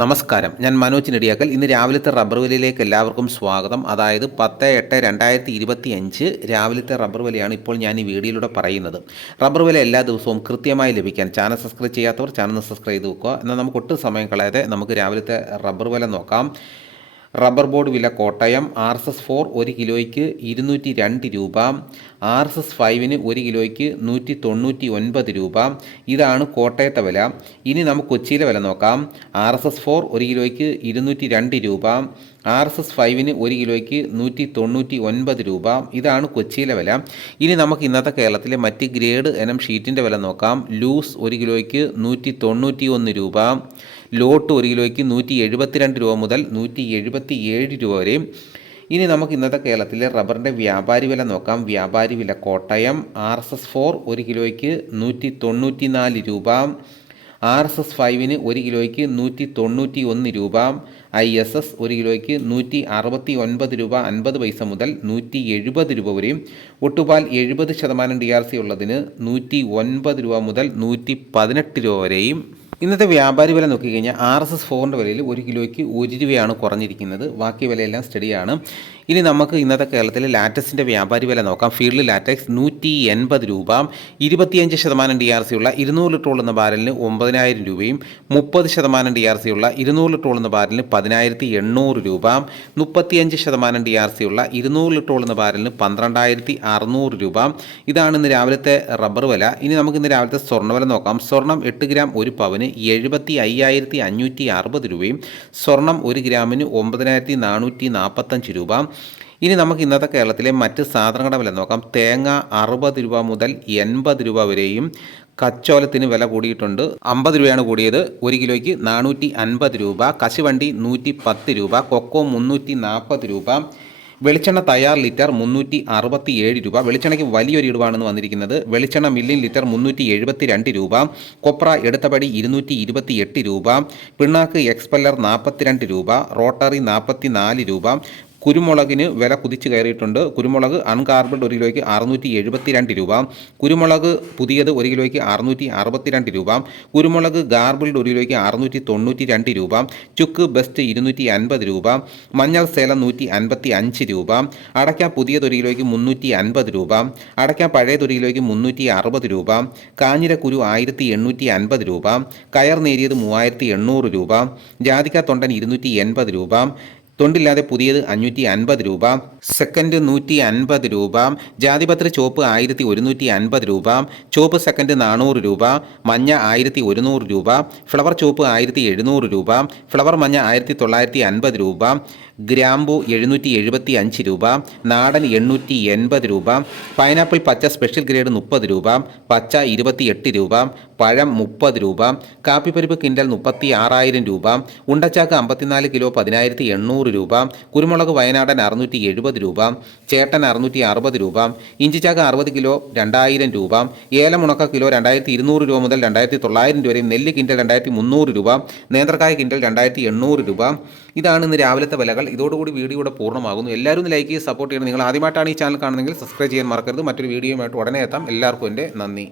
നമസ്കാരം. ഞാൻ മനോജ് നെടിയാക്കൽ. ഇന്ന് രാവിലത്തെ റബ്ബർ വിലയിലേക്ക് എല്ലാവർക്കും സ്വാഗതം. അതായത് പത്ത് എട്ട് രണ്ടായിരത്തി ഇരുപത്തി അഞ്ച് രാവിലത്തെ റബ്ബർ വിലയാണ് ഇപ്പോൾ ഞാൻ ഈ വീഡിയോയിലൂടെ പറയുന്നത്. റബ്ബർ വില എല്ലാ ദിവസവും കൃത്യമായി ലഭിക്കാൻ ചാനൽ സബ്സ്ക്രൈബ് ചെയ്യാത്തവർ ചാനൽ സബ്സ്ക്രൈബ് ചെയ്ത് വെക്കുക. എന്നാൽ നമുക്ക് ഒട്ടും സമയം കളയാതെ നമുക്ക് രാവിലത്തെ റബ്ബർ വില നോക്കാം. റബ്ബർ ബോർഡ് വില Kottayam R S S four ഒരു കിലോയ്ക്ക് ഇരുന്നൂറ്റി രണ്ട് രൂപ ആർ എസ് എസ് ഫൈവിന് ഒരു കിലോയ്ക്ക് നൂറ്റി തൊണ്ണൂറ്റി ഒൻപത് രൂപ. ഇതാണ് കോട്ടയത്തെ വില. ഇനി നമുക്ക് കൊച്ചിയിലെ വില നോക്കാം. ആർ എസ് എസ് ഫോർ ഒരു കിലോയ്ക്ക് ഇരുന്നൂറ്റി രണ്ട് രൂപ. ആർ എസ് എസ് ഫൈവിന് ഒരു കിലോയ്ക്ക് നൂറ്റി തൊണ്ണൂറ്റി ഒൻപത് രൂപ. ഇതാണ് കൊച്ചിയിലെ വില. ഇനി നമുക്ക് ഇന്നത്തെ കേരളത്തിലെ മറ്റ് ഗ്രേഡ് ഇനം ഷീറ്റിന്റെ വില നോക്കാം. ലൂസ് ഒരു കിലോയ്ക്ക് നൂറ്റി തൊണ്ണൂറ്റി ഒന്ന് രൂപ. ലോട്ട് ഒരു കിലോയ്ക്ക് നൂറ്റി എഴുപത്തിരണ്ട് രൂപ മുതൽ നൂറ്റി എഴുപത്തി ഏഴ് രൂപ വരെയും ഇനി നമുക്ക് ഇന്നത്തെ കേരളത്തിലെ റബ്ബറിന്റെ വ്യാപാരി വില നോക്കാം. വ്യാപാരി വില Kottayam. R S S four ഒരു കിലോയ്ക്ക് നൂറ്റി തൊണ്ണൂറ്റി നാല് രൂപ. ആർ എസ് എസ് ഫൈവിന് ഒരു കിലോയ്ക്ക് നൂറ്റി തൊണ്ണൂറ്റി ഒന്ന് രൂപ ഐ എസ് എസ് ഒരു കിലോയ്ക്ക് നൂറ്റി അറുപത്തി ഒൻപത് രൂപ അൻപത് പൈസ മുതൽ നൂറ്റി എഴുപത് രൂപ വരെയും ഒട്ടുപാൽ എഴുപത് ശതമാനം ഡി ആർ സി ഉള്ളതിന് നൂറ്റി ഒൻപത് രൂപ മുതൽ നൂറ്റി പതിനെട്ട് രൂപ വരെയും. ഇന്നത്തെ വ്യാപാരി വില നോക്കിക്കഴിഞ്ഞാൽ ആർ എസ് എസ് ഫോറിന്റെ വിലയിൽ ഒരു കിലോയ്ക്ക് ഒരു രൂപയാണ് കുറഞ്ഞിരിക്കുന്നത്. ബാക്കി വിലയെല്ലാം സ്റ്റഡിയാണ് ഇനി നമുക്ക് ഇന്നത്തെ കേരളത്തിലെ ലാറ്റക്സിന്റെ വ്യാപാരി വില നോക്കാം. ഫീൽഡ് ലാറ്റക്സ് നൂറ്റി എൺപത് രൂപ ഇരുപത്തിയഞ്ച് ശതമാനം ഡി ആർ സി ഉള്ള ഇരുന്നൂറ് ലിറ്റർ എന്ന ബാരലിന് ഒമ്പതിനായിരം രൂപയും മുപ്പത് ശതമാനം ഡി ആർ സി ഉള്ള ഇരുന്നൂറ് ലിറ്റർ എന്ന ബാരലിന് പതിനായിരത്തി എണ്ണൂറ് രൂപ മുപ്പത്തിയഞ്ച് ശതമാനം ഡി ആർ സി ഉള്ള ഇരുന്നൂറ് ലിറ്റർ എന്ന ബാരലിന് പന്ത്രണ്ടായിരത്തി അറുന്നൂറ് രൂപ ഇതാണ് ഇന്ന് രാവിലത്തെ റബ്ബർ വില. ഇനി നമുക്ക് ഇന്ന് രാവിലത്തെ സ്വർണവില നോക്കാം. സ്വർണം എട്ട് ഗ്രാം ഒരു പവന് എഴുപത്തി അയ്യായിരത്തി അഞ്ഞൂറ്റി അറുപത് രൂപയും സ്വർണം ഒരു ഗ്രാമിന് ഒമ്പതിനായിരത്തി നാനൂറ്റി നാൽപ്പത്തഞ്ച് രൂപ ഇനി നമുക്ക് ഇന്നത്തെ കേരളത്തിലെ മറ്റ് സാധനങ്ങളുടെ വില നോക്കാം. തേങ്ങ അറുപത് രൂപ മുതൽ എൺപത് രൂപ വരെയും കച്ചോലത്തിന് വില കൂടിയിട്ടുണ്ട്. അമ്പത് രൂപയാണ് കൂടിയത്. ഒരു കിലോയ്ക്ക് നാനൂറ്റി അൻപത് രൂപ കശുവണ്ടി നൂറ്റി പത്ത് രൂപ കൊക്കോ മുന്നൂറ്റി നാൽപ്പത് രൂപ വെളിച്ചെണ്ണ തയ്യാർ ലിറ്റർ മുന്നൂറ്റി അറുപത്തി ഏഴ് രൂപ. വെളിച്ചെണ്ണയ്ക്ക് വലിയൊരു ഇടിവാണെന്ന് വന്നിരിക്കുന്നത്. വെളിച്ചെണ്ണ മില്ലിൻ ലിറ്റർ മുന്നൂറ്റി എഴുപത്തി രണ്ട് രൂപ കൊപ്ര എടുത്തപടി ഇരുന്നൂറ്റി ഇരുപത്തി എട്ട് രൂപ പിണ്ണാക്ക് എക്സ്പെല്ലർ നാൽപ്പത്തിരണ്ട് രൂപ റോട്ടറി നാൽപ്പത്തി നാല് രൂപ കുരുമുളകിന് വില കുതിച്ചു കയറിയിട്ടുണ്ട്. കുരുമുളക് അൺകാർബൺഡ് ഒരു കിലോയ്ക്ക് അറുന്നൂറ്റി എഴുപത്തി രണ്ട് രൂപ. കുരുമുളക് പുതിയത് ഒരു കിലോയ്ക്ക് അറുന്നൂറ്റി അറുപത്തിരണ്ട് രൂപ. കുരുമുളക് ഗാർബിൾഡ് ഒരു കിലോയ്ക്ക് അറുന്നൂറ്റി തൊണ്ണൂറ്റി രണ്ട് രൂപ. ചുക്ക് ബെസ്റ്റ് ഇരുന്നൂറ്റി അൻപത് രൂപ. മഞ്ഞൾ സേലം നൂറ്റി അൻപത്തി അഞ്ച് രൂപ. അടയ്ക്ക പുതിയത് ഒരു കിലോയ്ക്ക് മുന്നൂറ്റി അൻപത് രൂപ. അടയ്ക്ക പഴയത് ഒരു കിലോയ്ക്ക് മുന്നൂറ്റി അറുപത് രൂപ. കാഞ്ഞിരക്കുരു ആയിരത്തി എണ്ണൂറ്റി അൻപത് രൂപ. കയർ നേരിയത് മൂവായിരത്തി എണ്ണൂറ് രൂപ. ജാതിക്ക തൊണ്ടൻ ഇരുന്നൂറ്റി എൺപത് രൂപ. തൊണ്ടില്ലാതെ പുതിയത് അഞ്ഞൂറ്റി അൻപത് രൂപ സെക്കൻഡ് നൂറ്റി അൻപത് രൂപ ജാതിപത്ര ചോപ്പ് ആയിരത്തി ഒരുന്നൂറ്റി അൻപത് രൂപ ചോപ്പ് സെക്കൻഡ് നാനൂറ് രൂപ മഞ്ഞ ആയിരത്തി ഒരുന്നൂറ് രൂപ ഫ്ലവർ ചോപ്പ് ആയിരത്തി എഴുന്നൂറ് രൂപ ഫ്ലവർ മഞ്ഞ ആയിരത്തി തൊള്ളായിരത്തി അൻപത് രൂപ ഗ്രാമ്പു എഴുന്നൂറ്റി എഴുപത്തി അഞ്ച് രൂപ നാടൻ എണ്ണൂറ്റി എൺപത് രൂപ പൈനാപ്പിൾ പച്ച സ്പെഷ്യൽ ഗ്രേഡ് മുപ്പത് രൂപ പച്ച ഇരുപത്തിയെട്ട് രൂപ പഴം മുപ്പത് രൂപ കാപ്പിപ്പരിപ്പ് കിൻഡൽ മുപ്പത്തി ആറായിരം രൂപ ഉണ്ടച്ചാക്ക് അമ്പത്തിനാല് കിലോ പതിനായിരത്തി എണ്ണൂറ് രൂപ കുരുമുളക് വയനാടൻ അറുന്നൂറ്റി എഴുപത് രൂപ ചേട്ടൻ അറുന്നൂറ്റി അറുപത് രൂപ ഇഞ്ചിച്ചാക്ക് അറുപത് കിലോ രണ്ടായിരം രൂപ ഏലമുണക്ക കിലോ രണ്ടായിരത്തി ഇരുന്നൂറ് രൂപ മുതൽ രണ്ടായിരത്തി തൊള്ളായിരം രൂപ വരെയും നെല്ല് കിൻഡൽ രണ്ടായിരത്തി മുന്നൂറ് രൂപ നേന്ത്രക്കായ കിൻഡൽ രണ്ടായിരത്തി എണ്ണൂറ് രൂപ. ഇതാണ് ഇന്ന് രാവിലത്തെ വിലകൾ. ഇതോടുകൂടി വീഡിയോ ഇവിടെ പൂർണമാകുന്നു. എല്ലാവരും ഒന്ന് ലൈക്ക് ചെയ്ത് സപ്പോർട്ട് ചെയ്യണം. നിങ്ങൾ ആദ്യമായിട്ടാണ് ഈ ചാനൽ കാണുന്നതെങ്കിൽ സബ്സ്ക്രൈബ് ചെയ്യാൻ മറക്കരുത്. മറ്റൊരു വീഡിയോയുമായിട്ട് ഉടനെ എത്താം. എല്ലാവർക്കും എന്റെ നന്ദി.